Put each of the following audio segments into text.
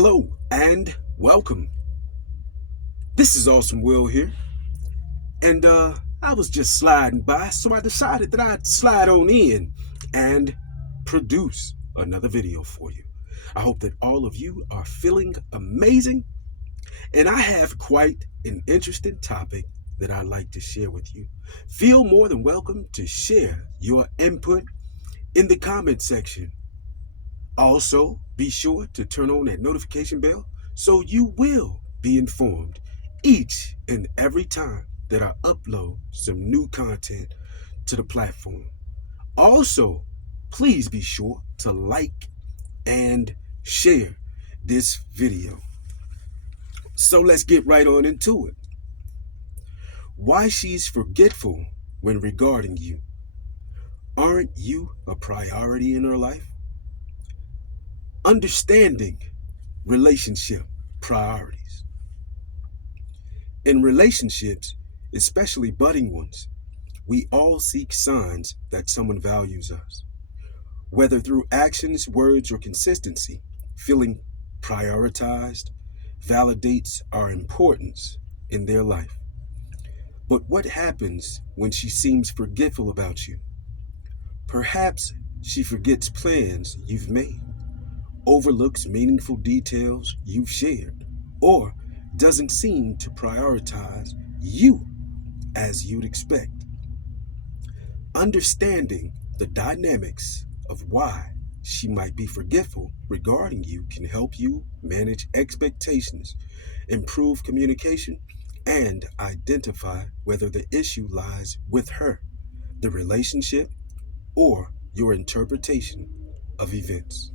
Hello and welcome. This is Awesome Will here. And I was just sliding by, so I decided that I'd slide on in and produce another video for you. I hope that all of you are feeling amazing. And I have quite an interesting topic that I'd like to share with you. Feel more than welcome to share your input in the comment section. Also, be sure to turn on that notification bell so you will be informed each and every time that I upload some new content to the platform. Also, please be sure to like and share this video. So let's get right on into it. Why she's forgetful when regarding you. Aren't you a priority in her life? Understanding relationship priorities. In relationships, especially budding ones, we all seek signs that someone values us. Whether through actions, words, or consistency, feeling prioritized validates our importance in their life. But what happens when she seems forgetful about you? Perhaps she forgets plans you've made, overlooks meaningful details you've shared, or doesn't seem to prioritize you as you'd expect. Understanding the dynamics of why she might be forgetful regarding you can help you manage expectations, improve communication, and identify whether the issue lies with her, the relationship, or your interpretation of events.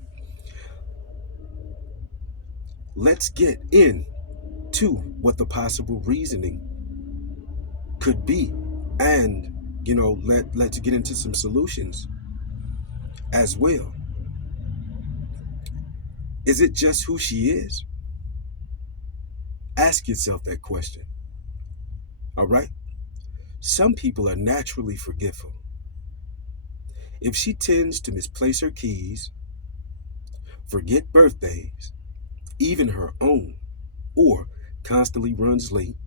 Let's get into what the possible reasoning could be, and let's get into some solutions as well. Is it just who she is? Ask yourself that question. All right? Some people are naturally forgetful. If she tends to misplace her keys, forget birthdays, even her own, or constantly runs late,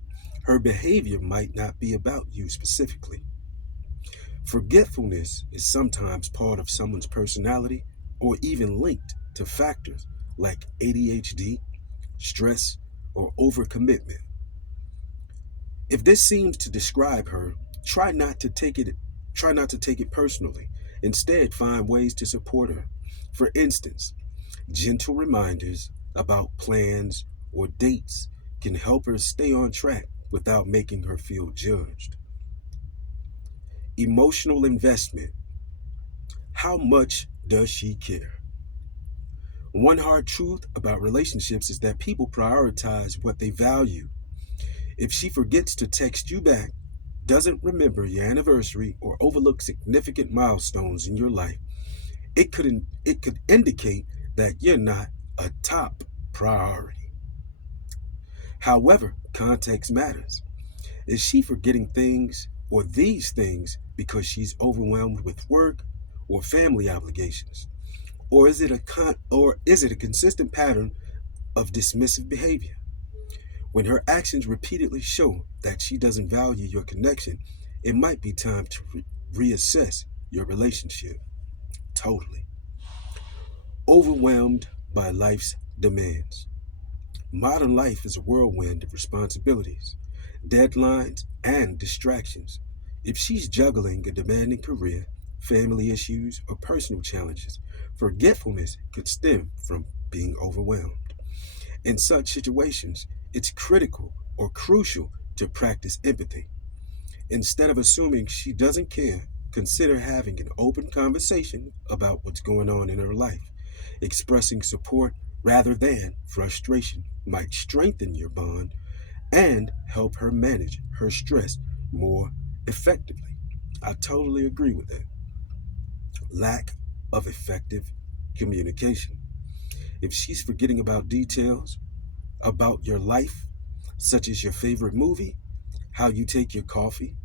her behavior might not be about you specifically. Forgetfulness is sometimes part of someone's personality or even linked to factors like ADHD, stress, or overcommitment. If this seems to describe her, try not to take it personally. Instead, find ways to support her. For instance, gentle reminders about plans or dates can help her stay on track without making her feel judged. Emotional investment. How much does she care? One hard truth about relationships is that people prioritize what they value. If she forgets to text you back, doesn't remember your anniversary, or overlooks significant milestones in your life, it could indicate that you're not a top priority. However, context matters. Is she forgetting things or these things because she's overwhelmed with work or family obligations? Or is it a consistent pattern of dismissive behavior? When her actions repeatedly show that she doesn't value your connection, it might be time to reassess your relationship. Totally. Overwhelmed by life's demands. Modern life is a whirlwind of responsibilities, deadlines, and distractions. If she's juggling a demanding career, family issues, or personal challenges, forgetfulness could stem from being overwhelmed. In such situations, it's critical or crucial to practice empathy. Instead of assuming she doesn't care, consider having an open conversation about what's going on in her life. Expressing support rather than frustration might strengthen your bond and help her manage her stress more effectively. I totally agree with that. Lack of effective communication. If she's forgetting about details about your life, such as your favorite movie, how you take your coffee,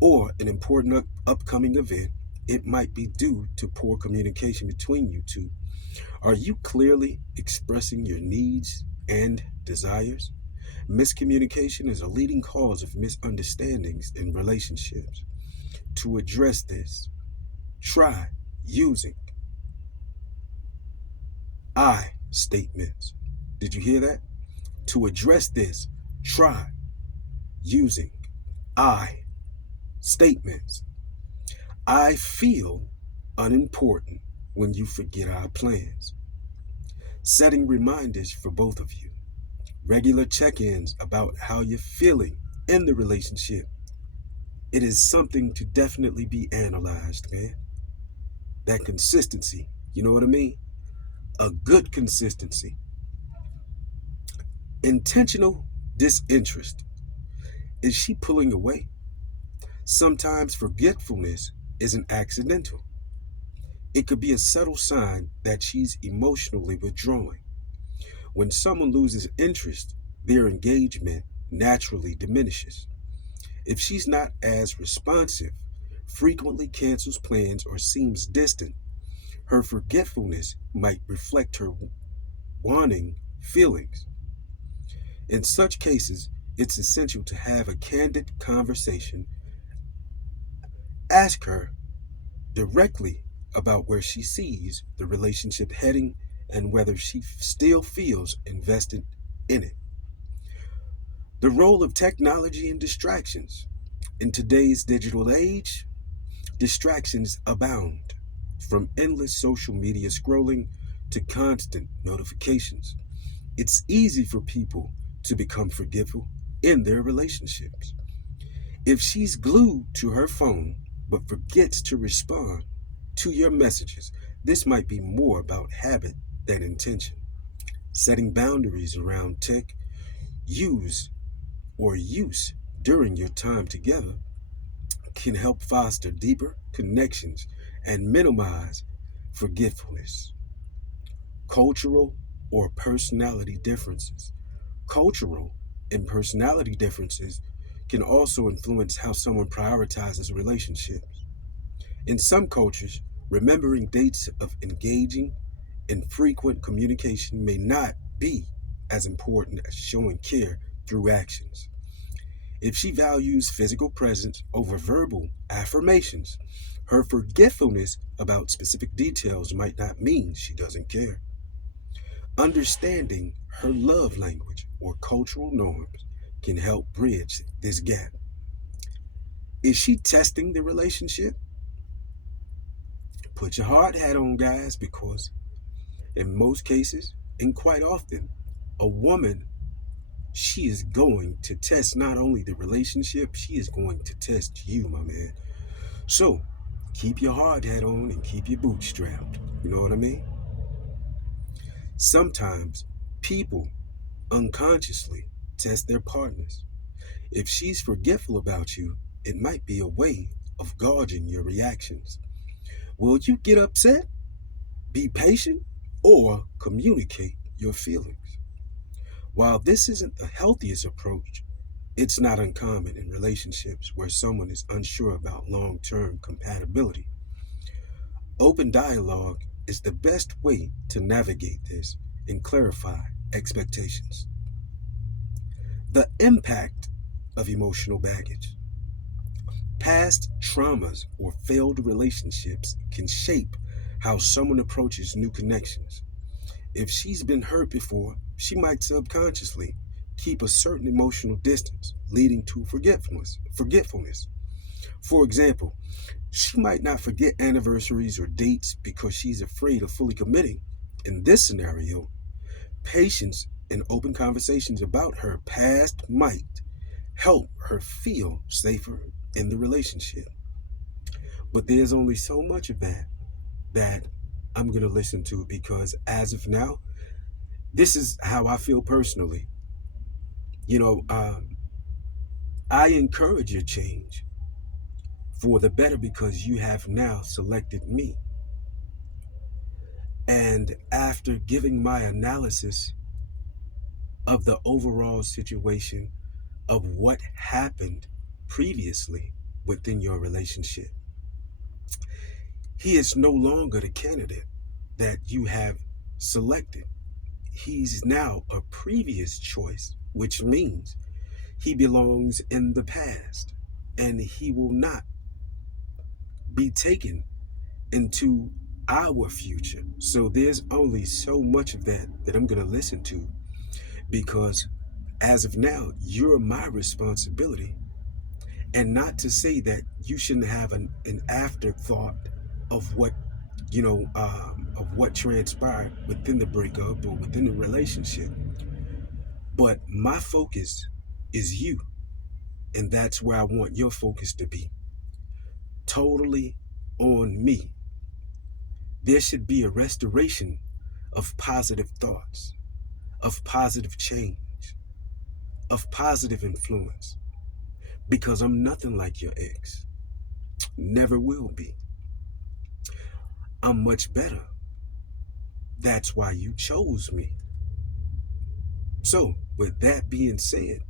or an important upcoming event, it might be due to poor communication between you two. Are you clearly expressing your needs and desires? Miscommunication is a leading cause of misunderstandings in relationships. To address this, try using I statements. Did you hear that? To address this, try using I statements. I feel unimportant when you forget our plans. Setting reminders for both of you. Regular check ins about how you're feeling in the relationship. It is something to definitely be analyzed, man. That consistency, you know what I mean? A good consistency. Intentional disinterest. Is she pulling away? Sometimes forgetfulness isn't accidental. It could be a subtle sign that she's emotionally withdrawing. When someone loses interest, their engagement naturally diminishes. If she's not as responsive, frequently cancels plans, or seems distant, her forgetfulness might reflect her wanting feelings. In such cases, it's essential to have a candid conversation. Ask her directly about where she sees the relationship heading and whether she still feels invested in it. The role of technology and distractions. In today's digital age, distractions abound, from endless social media scrolling to constant notifications. It's easy for people to become forgetful in their relationships. If she's glued to her phone but forgets to respond to your messages, this might be more about habit than intention. Setting boundaries around tech use or use during your time together can help foster deeper connections and minimize forgetfulness. Cultural or personality differences. Cultural and personality differences can also influence how someone prioritizes relationships. In some cultures, remembering dates of engaging in frequent communication may not be as important as showing care through actions. If she values physical presence over verbal affirmations, her forgetfulness about specific details might not mean she doesn't care. Understanding her love language or cultural norms can help bridge this gap. Is she testing the relationship? Put your hard hat on, guys, because in most cases, and quite often, a woman, she is going to test not only the relationship, she is going to test you, my man. So, keep your hard hat on and keep your boots strapped. You know what I mean? Sometimes people unconsciously test their partners. If she's forgetful about you, it might be a way of gauging your reactions. Will you get upset, be patient, or communicate your feelings? While this isn't the healthiest approach, it's not uncommon in relationships where someone is unsure about long term compatibility. Open dialogue is the best way to navigate this and clarify expectations. The impact of emotional baggage. Past traumas or failed relationships can shape how someone approaches new connections. If she's been hurt before, she might subconsciously keep a certain emotional distance, leading to forgetfulness. For example, she might not forget anniversaries or dates because she's afraid of fully committing. In this scenario, patience and open conversations about her past might help her feel safer in the relationship. But there's only so much of that I'm going to listen to because as of now, this is how I feel personally. You know, I encourage your change for the better because you have now selected me. And after giving my analysis of the overall situation of what happened previously within your relationship, he is no longer the candidate that you have selected. He's now a previous choice, which means he belongs in the past and he will not be taken into our future. So there's only so much of that I'm going to listen to because as of now, you're my responsibility. And not to say that you shouldn't have an afterthought of what, of what transpired within the breakup or within the relationship. But my focus is you. And that's where I want your focus to be. Totally on me. There should be a restoration of positive thoughts, of positive change, of positive influence. Because I'm nothing like your ex. Never will be. I'm much better. That's why you chose me. So, with that being said,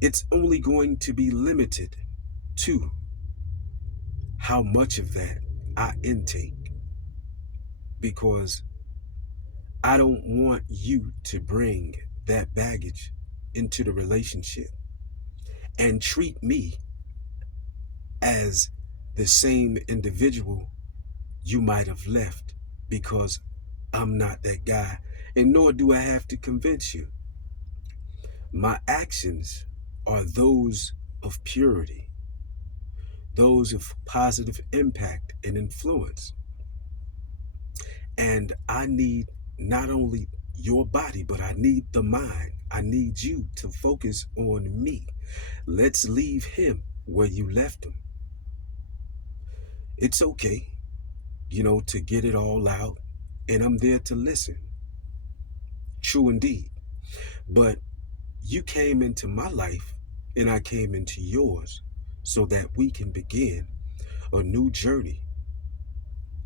it's only going to be limited to how much of that I intake because I don't want you to bring that baggage into the relationship and treat me as the same individual you might have left because I'm not that guy, and nor do I have to convince you. My actions are those of purity, those of positive impact and influence. And I need not only your body, but I need the mind. I need you to focus on me. Let's leave him where you left him. It's okay, to get it all out, and I'm there to listen. True indeed. But you came into my life, and I came into yours so that we can begin a new journey,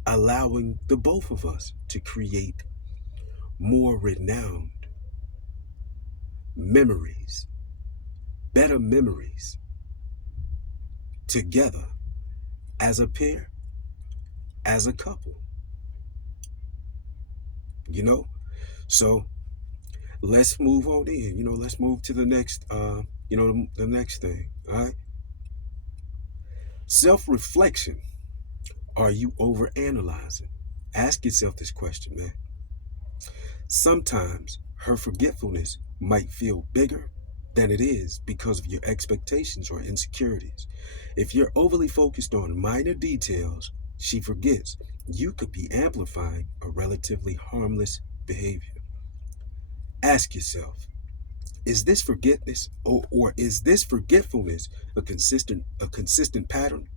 allowing the both of us to create more renowned memories, better memories together as a pair, as a couple, you know? So let's move on in, let's move to the next, the next thing, all right? Self-reflection. Are you overanalyzing? Ask yourself this question, man. Sometimes her forgetfulness might feel bigger than it is because of your expectations or insecurities. If you're overly focused on minor details she forgets, you could be amplifying a relatively harmless behavior. Ask yourself, is this forgetfulness or is this forgetfulness a consistent pattern?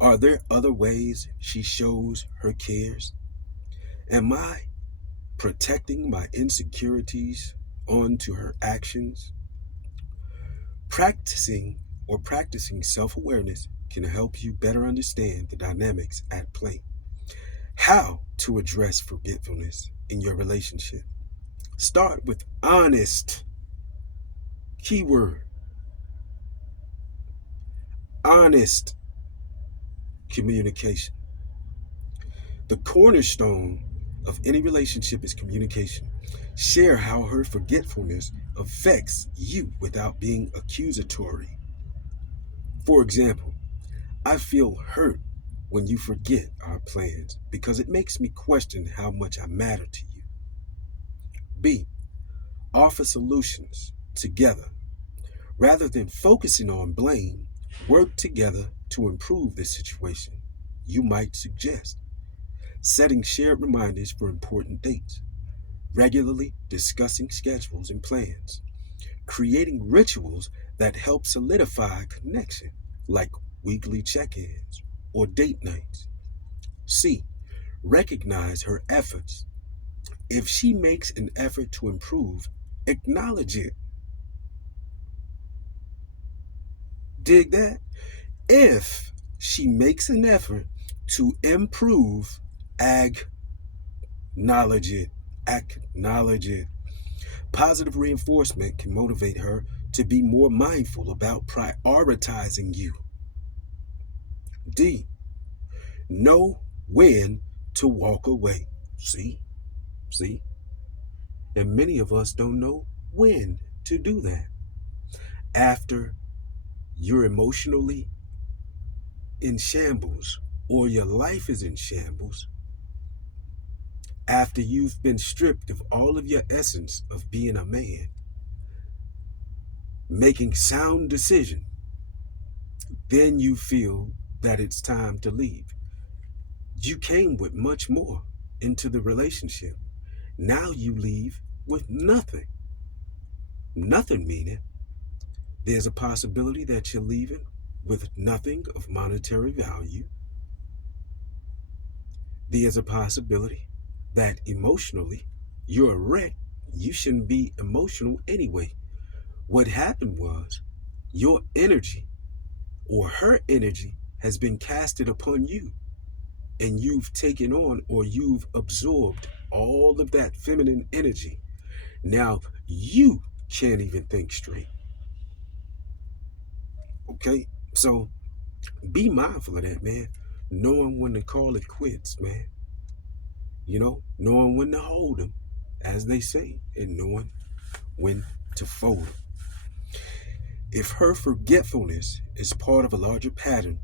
Are there other ways she shows her cares? Am I protecting my insecurities onto her actions? Practicing self-awareness can help you better understand the dynamics at play. How to address forgetfulness in your relationship. Start with honest, keyword, honest communication. The cornerstone of any relationship is communication. Share how her forgetfulness affects you without being accusatory. For example, I feel hurt when you forget our plans because it makes me question how much I matter to you. B. Offer solutions together. Rather than focusing on blame, work together to improve the situation. You might suggest setting shared reminders for important dates, regularly discussing schedules and plans, creating rituals that help solidify connection, like weekly check-ins or date nights. C. Recognize her efforts. If she makes an effort to improve, acknowledge it. Dig that? If she makes an effort to improve, acknowledge it. Acknowledge it. Positive reinforcement can motivate her to be more mindful about prioritizing you. D. Know when to walk away. See, see, and many of us don't know when to do that. After you're emotionally in shambles or your life is in shambles, after you've been stripped of all of your essence of being a man, making sound decision, then you feel that it's time to leave. You came with much more into the relationship. Now you leave with nothing. Nothing meaning there's a possibility that you're leaving with nothing of monetary value. There's a possibility that emotionally you're a wreck. You shouldn't be emotional anyway. What happened was your energy or her energy has been casted upon you, and you've taken on or you've absorbed all of that feminine energy. Now you can't even think straight. Okay? So be mindful of that, man. Knowing when to call it quits, man. Knowing when to hold them, as they say, and knowing when to fold them. If her forgetfulness is part of a larger pattern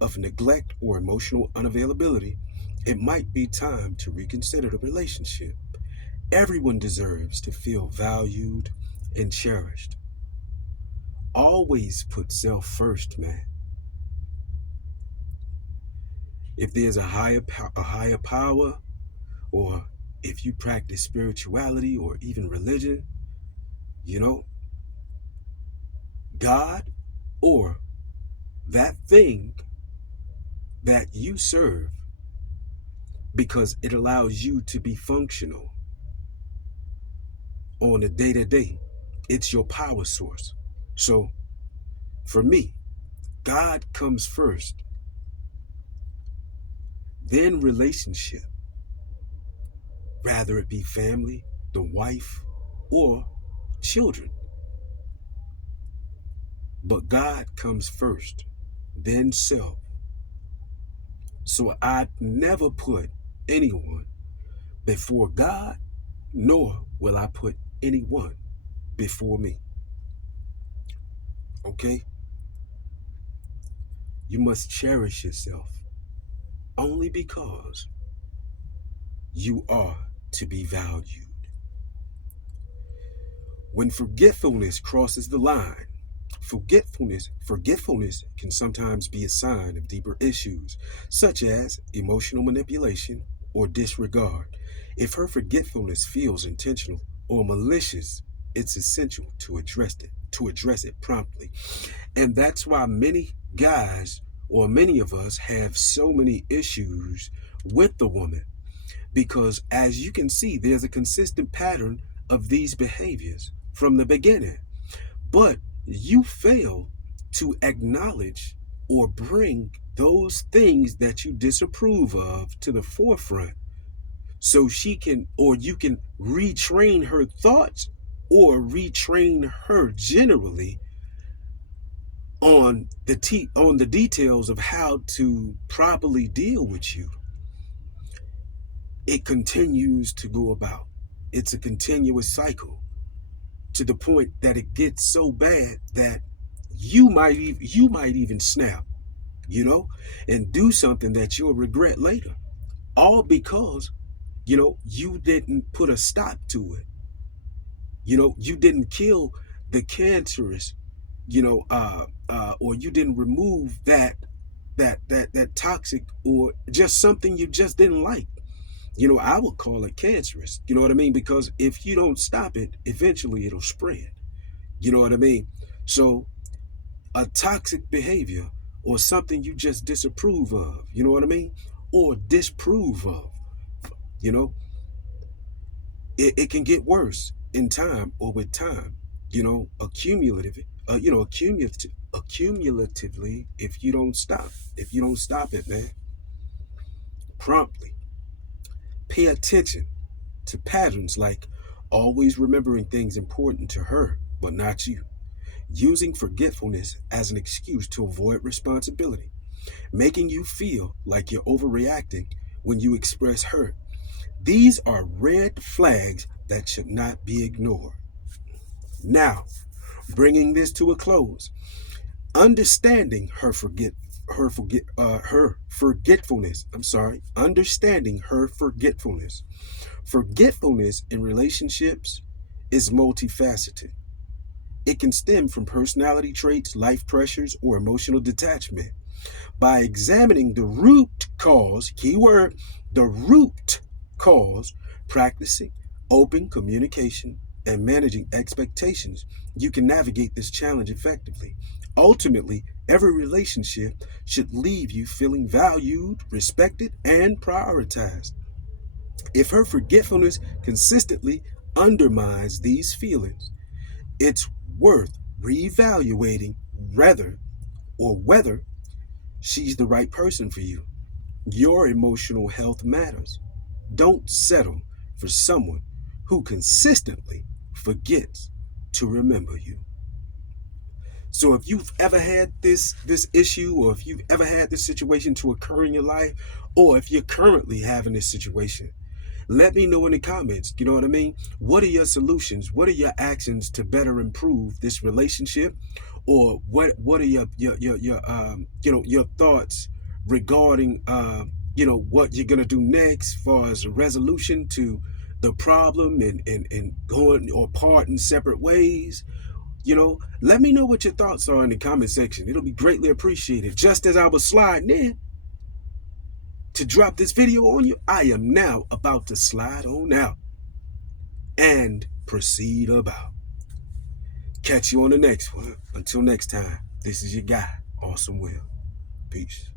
of neglect or emotional unavailability, it might be time to reconsider the relationship. Everyone deserves to feel valued and cherished. Always put self first, man. If there's a higher power, or if you practice spirituality or even religion, you know, God or that thing that you serve, because it allows you to be functional on a day to day. It's your power source. So for me, God comes first, then relationship, rather it be family, the wife, or children. But God comes first, then self. So I never put anyone before God, nor will I put anyone before me. Okay? You must cherish yourself only because you are to be valued. When forgetfulness crosses the line, forgetfulness can sometimes be a sign of deeper issues, such as emotional manipulation or disregard. If her forgetfulness feels intentional or malicious, it's essential to address it promptly. And that's why many guys or many of us have so many issues with the woman, because as you can see, there's a consistent pattern of these behaviors from the beginning. But you fail to acknowledge or bring those things that you disapprove of to the forefront, so she can, or you can retrain her thoughts or retrain her generally on the details of how to properly deal with you. It continues to go about. It's a continuous cycle, to the point that it gets so bad that you might even snap, and do something that you'll regret later. All because, you didn't put a stop to it. You didn't kill the cancerous, or you didn't remove that toxic, or just something you just didn't like. I would call it cancerous. You know what I mean? Because if you don't stop it, eventually it'll spread. You know what I mean? So a toxic behavior or something you just disapprove of, you know what I mean? Or disprove of, you know, it can get worse in time or with time, accumulatively, if you don't stop it, man, promptly. Pay attention to patterns like always remembering things important to her, but not you. Using forgetfulness as an excuse to avoid responsibility, making you feel like you're overreacting when you express hurt. These are red flags that should not be ignored. Now, bringing this to a close, understanding her forgetfulness. Understanding her forgetfulness. Forgetfulness in relationships is multifaceted. It can stem from personality traits, life pressures, or emotional detachment. By examining the root cause, keyword, the root cause, practicing open communication and managing expectations, you can navigate this challenge effectively. Ultimately, every relationship should leave you feeling valued, respected, and prioritized. If her forgetfulness consistently undermines these feelings, it's worth reevaluating whether she's the right person for you. Your emotional health matters. Don't settle for someone who consistently forgets to remember you. So if you've ever had this issue, or if you've ever had this situation to occur in your life, or if you're currently having this situation, let me know in the comments. You know what I mean? What are your solutions? What are your actions to better improve this relationship? Or what are your thoughts regarding what you're gonna do next, as far as a resolution to the problem, and going or parting separate ways? Let me know what your thoughts are in the comment section. It'll be greatly appreciated. Just as I was sliding in to drop this video on you, I am now about to slide on out and proceed about. Catch you on the next one. Until next time, this is your guy, Awesome Will. Peace.